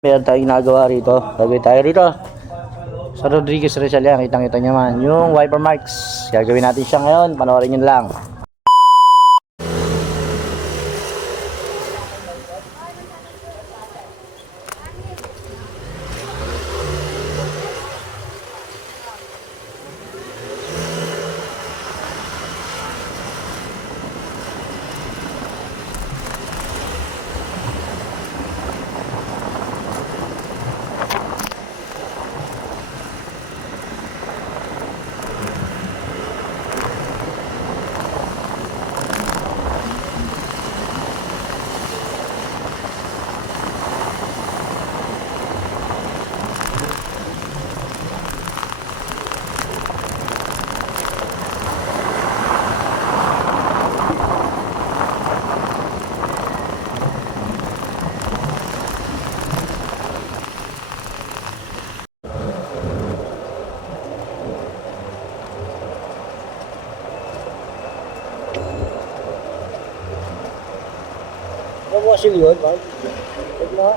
Meron tayong ginagawa rito. Gagawin tayo rito. Sa Rodriguez Rizal yan. Kitang-kita nyo man. Yung wiper marks. Gagawin natin siya ngayon. Panoorin nyo lang. Nawasil yun, ba? Huwag na.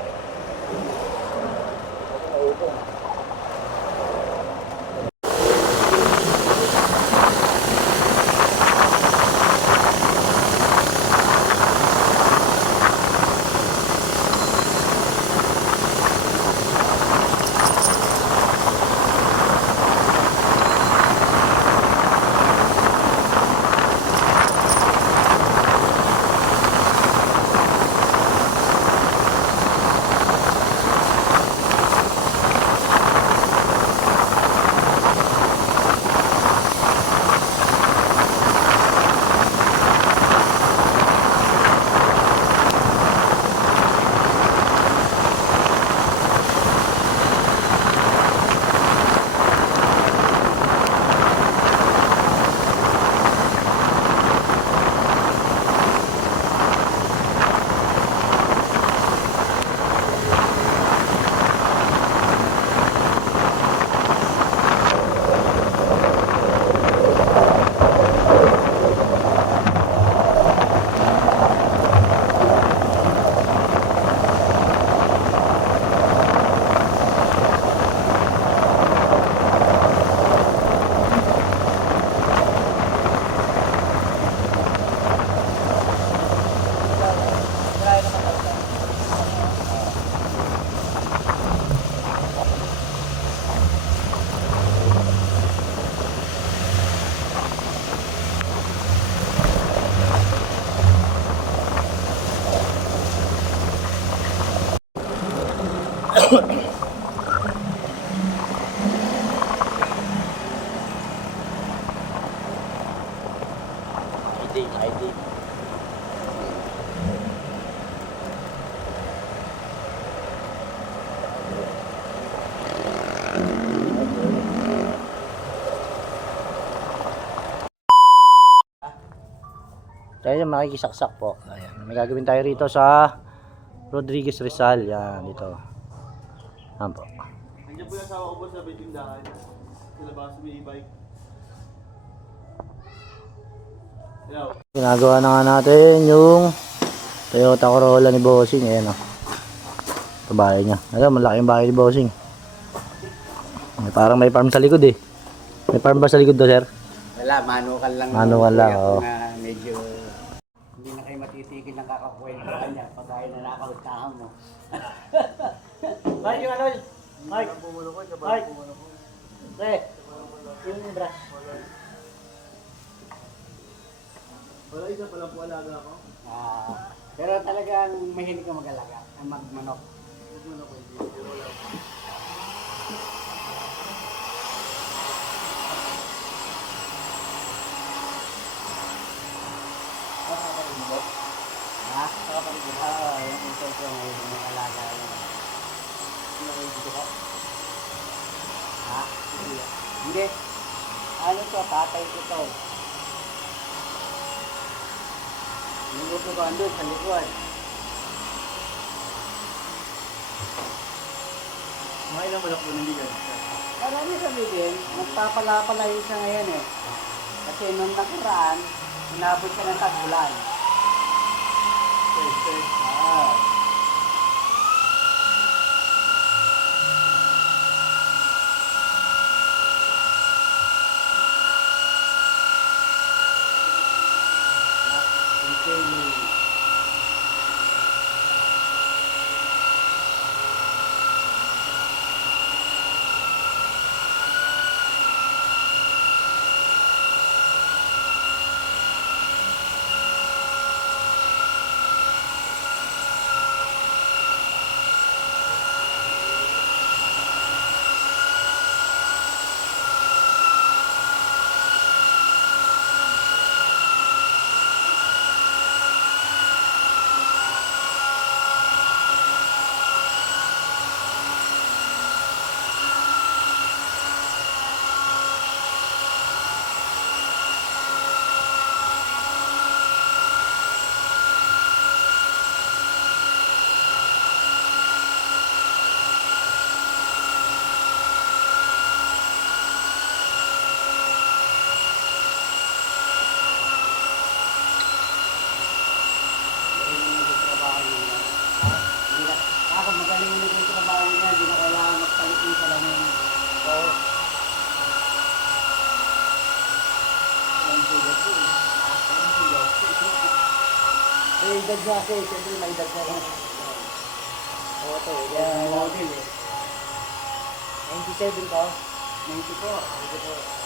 ID. Tayo makikisaksak po. Ayan. May gagawin tayo rito sa Rodriguez Rizal. Yan, dito. Yan po. Nandiyan po yung asawa ko po sa may tindahan. Sa labas, may e-bike. Hello. Ginagawa na nga natin yung Toyota Corolla ni Bossing. Ayan o. Ito bahay niya. Ayan, malaki yung bahay ni Bossing. Parang may farm sa likod eh. May farm ba sa likod do, sir? Wala, manual lang. Manual lang, oo. Medyo hindi na kayo matitigil ng kakakwento niya pag tayo na nakautahan mo. Mike, yung ano? Mike! Mike! Pre! Yung brush. Wala isa pala po alaga ako. Pero talagang mahilig ka mag-alaga, magmanok. Magmanok ko hindi. Pero wala po. Ha? Oo, yung uncle ko ngayon mag-alaga yun. Dito ka? Ha? Hindi. Ano to, tatay ko to. Yung upuan doon sa likod. Mga ilang malak po nandiyan. Marami sabihin, nagpapala-palayo siya ngayon eh. Kasi nung nakaraan, inabot siya ng tag-ulan. isa lang yun. Oo. Ang bigat yun. Ang bigat. May edad niya kasi, siyempre may edad niya rin. Oo, ito eh. Kaya Kaya, model eh. 97 ka? 94. 94.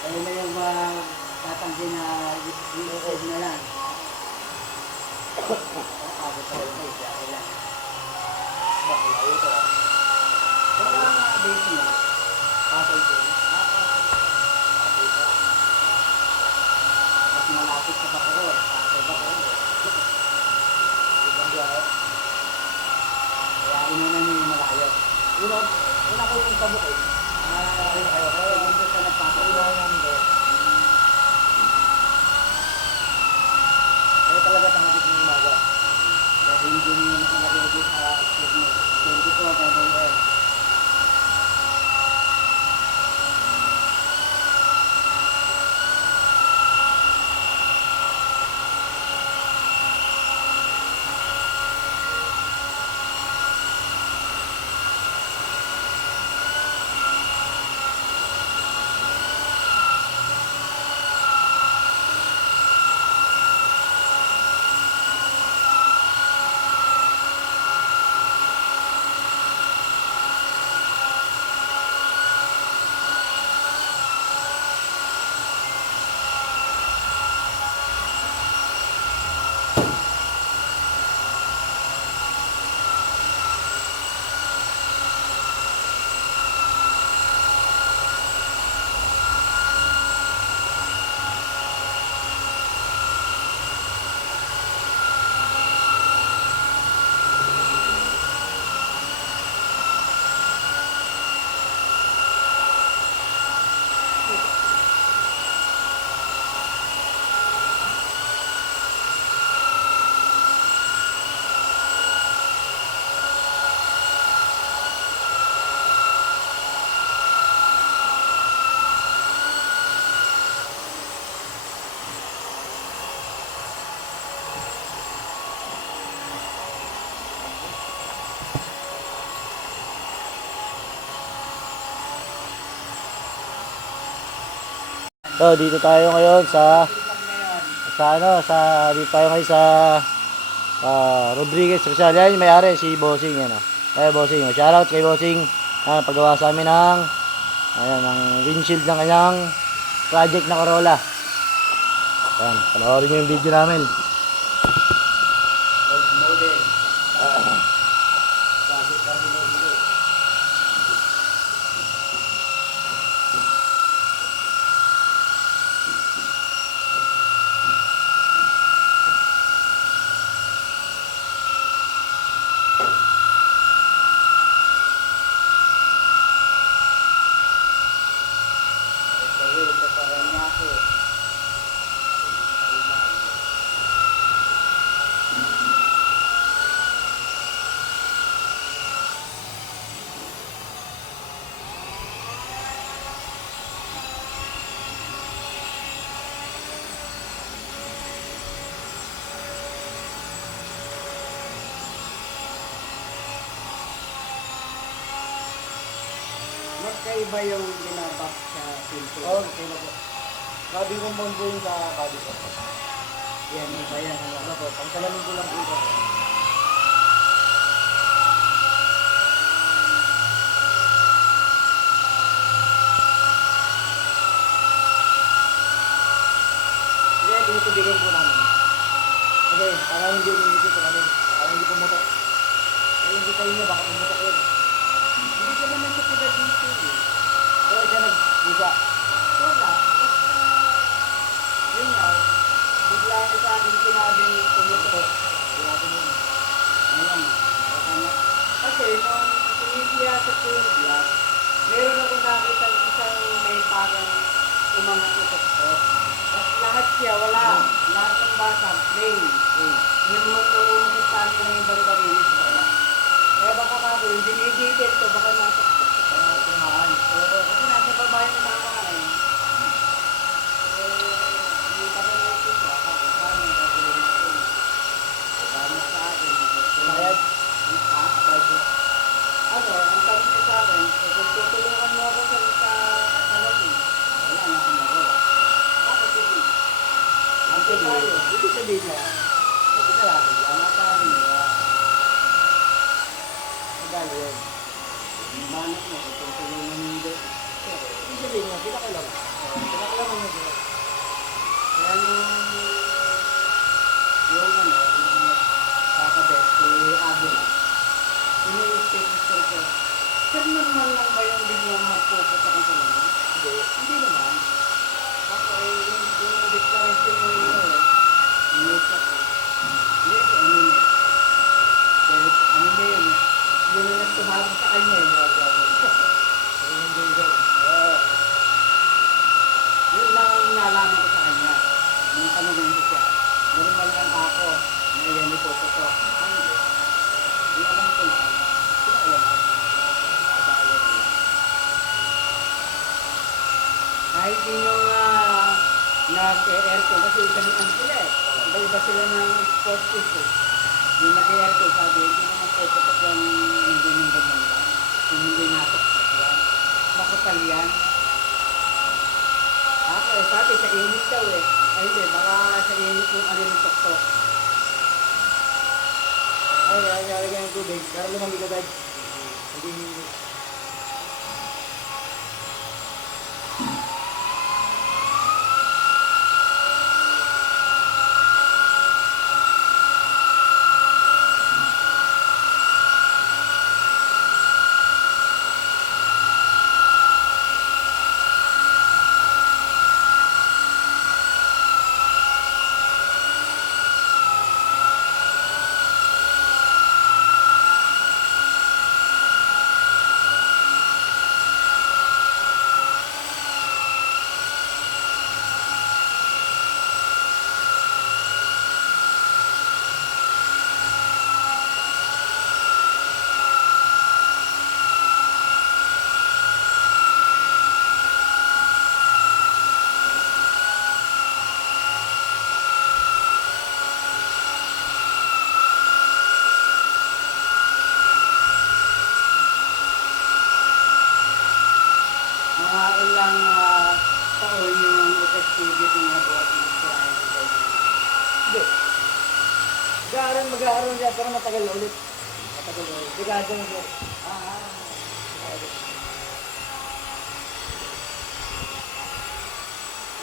Ayun na yung tatanggi na i-save na lang. Abot sa ito, okay lang. Malayo ito ah. Saka mga base mo. Pasay ito. Mas malapit sa Bacoor. Sa Bacoor. Ibang biyahe. Kaya inuna niyo yung malayo. Una ko yung tabok eh. Okay, dito sa nagpapagawa. Kaya talaga tamatik ng umaga. Dahil hindi niyo nakalagay sa expert mo. 24 kaya So, dito tayo ngayon sa dito tayo ngayon sa Rodriguez Rizal. Yan yung may-ari, si Bossing yan. Kaya Bossing, shoutout kay Bossing. Paggawa sa amin ng ng windshield ng kanyang project na Corolla. Ayan, panoorin nyo yung video namin. old model. magkaiba yung binabak sa pinto. Oo, okay na po. Sabi ko mo po yung sa body ko. Yan, iba yan. Ano po, pangsalamin ko lang po ito. Sige, tinutubigin po namin. Okay, para hindi umiikot ko namin. Para hindi pumutok. Kaya hindi kayo niya, baka pumutok yun. Hindi ka naman sa pinag-dito eh. Kaya siya nag-isa. Wala. Yun nga, bigla na sa akin sinabing tumutok. Sinabi mo. Ayan, baka na. Kasi nung sinisiyasak ko yung glass, meron ako nakita isang may parang umangat na tuktok. Tapos lahat siya, wala. Lahat ng basag, plain. Yung mga nangungulit sa akin na yung baribarillis, wala. Kaya baka bago, yung dinidikit ko, baka natuktok ko. Tumahan. Oo, kasi nasa baba yung tama ka eh. Hindi pa rin ito siya, ako, paano yung gagawin natin? Paano sa akin? Bayad. Ha? Bayad po. Ano, ang sabi niya sa akin, kung tutulungan mo ako sa salamin, wala na akong magawa. Bakit hindi? Ang tayo, ibig sabihin niya, ito na lang, ang atari niya, Magkano yun? manok mo, kung tutulungan mo hindi. Ibig sabihin niya, pinakalaman. Pinakalaman niya sila. Kaya yung ano, kakabet, si Abel, ini-step ko, sir, normal lang ba yung biglang magpupot akong salamin? Hindi. Hindi naman. Ako eh, yung declaration mo yun eh, ini-step ko. Yes, ano yun eh. Dahil ano na yun eh. Yun na yung tumawag sa kanya eh. Hindi yun. Oo. Yun lang ang nalaman ko sa kanya. Nung tanongin ko siya, normal lang ako na yan ito, ito. Ay, hindi. Yung alam ko na, pinakalaman. Pinakalaman nila. Kahit din yung nag-aircon, kasi iba-iba sila eh. Iba-iba sila ng sport fish eh. Yung nag-aircon, sabi, hindi naman puputok yung hindi ng ganyan lang. Yung hindi natuktok yan. Makapal yan. Ako eh, sabi sa init daw eh. Ay hindi, baka sa init yung ano yung tuktok. Ay, lalagyan ng tubig. Para lumamig agad. Hindi. Mga ilang taon yung effectivity na buhat ng Israel. Hindi. Mag-aaral siya, pero matagal na ulit. Matagal na ulit. Dekada na siya.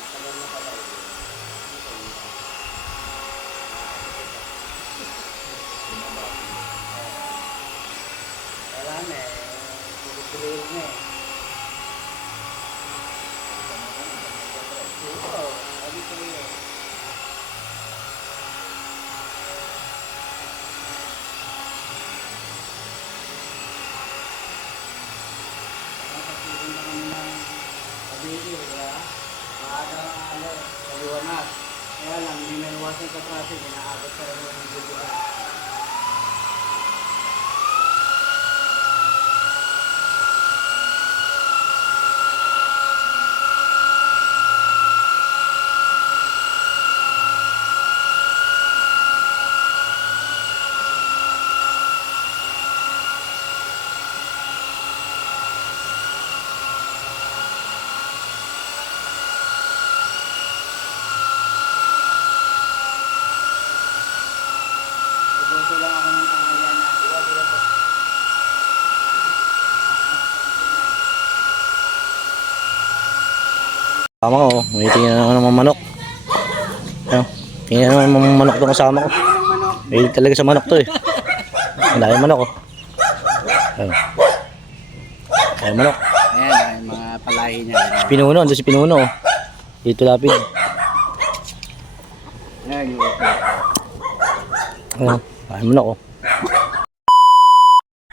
Tagal na pala yun. Wala na eh. Tuloy-tuloy na eh. Oo, sabi ko yun. Nakapagpapagod na kami ng kabili, kaya maaga kaliwanag. Kaya lang, hindi na iwasan sa traffic, inaabot sa rin ng video. Kasama ko, may tingin na naman ng manok. Ayun, tingin na naman ng manok itong kasama ko. May talaga sa manok to eh. Ang dami manok oh. Ayun. Ayun manok. Ayan, ay, mga palahi niya. Si Pinuno, ando si Pinuno oh. Dito lapid. Ayan, yung Ayun, ayun manok oh.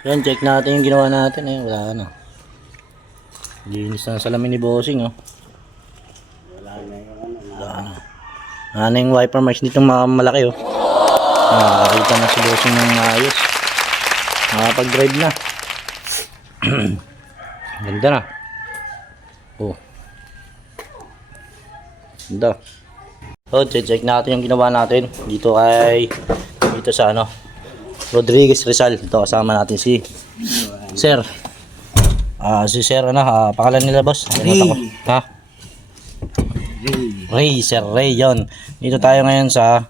Yan, check natin yung ginawa natin eh. Wala na. Linis na ang salamin ni Bossing oh. Wala na yung wiper marks nitong mga malaki oh. Nakakita na si Bossing ng ayos. Nakapag-drive na. Ganda na. Oh. Ganda. So, check natin yung ginawa natin. Dito sa ano, Rodriguez Rizal. Ito kasama natin si Sir. Si Sir ano, pangalan nila boss? Kalimutan ko. Ha? Ray, Sir Ray, yon. Dito tayo ngayon sa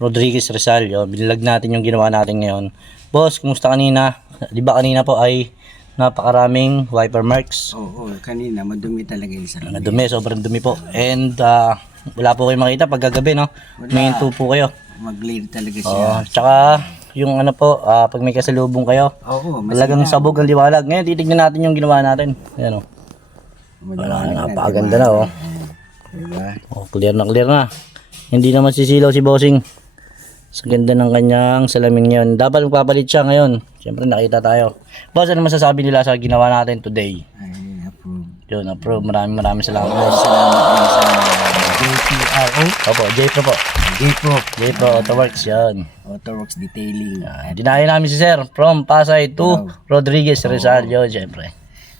Rodriguez Rizal. Yun. Binilag natin yung ginawa natin ngayon. Boss, kumusta kanina? Di ba kanina po ay napakaraming wiper marks? Oo, kanina madumi talaga yung sarili. Madumi, sobrang dumi po. And wala po kayo makita pag gagabi, no? May hinto po kayo. Mag-lead talaga siya. Tsaka yung ano po, pag may kasalubong kayo, Oo, talagang sabog ang liwanag. Ngayon, titignan natin yung ginawa natin. Ayan o. Napakaganda na, oh. Diba? Oh, clear na. Hindi naman sisilaw si Bossing. Sa ganda ng kanyang salamin yun. Dapat magpapalit siya ngayon. Siyempre nakita tayo. Boss, ano masasabi nila sa ginawa natin today? Ay, approve. Yun, approve. Maraming salamat, boss. JPRO? Opo, J-Pro po. JPRO. J-Pro Autoworks, yun. Autoworks Detailing. Dinayo namin si Sir from Pasay to Rodriguez Rizal. Yun, siyempre.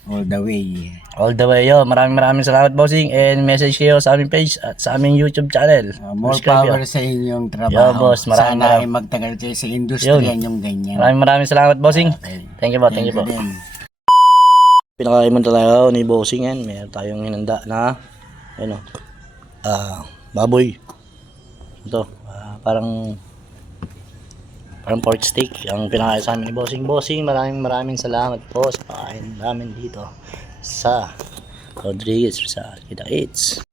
All the way. All the way, yun. Maraming salamat, Bossing. And message kayo sa aming page at sa aming YouTube channel. More Subscribe power yun. sa inyong trabaho. Yo, boss, maraming Sana ay magtagal kayo sa industriya yung ganyan. Maraming salamat, Bossing. Okay. Thank you po, thank you po. din. Pinakaiman tayo ni Bossing yan. Meron tayong hinanda na ano, baboy. Ito, parang pork steak ang pinakain sa amin ni Bossing. Maraming salamat po sa pakain namin dito sa Rodriguez Rizal. Kita-kits.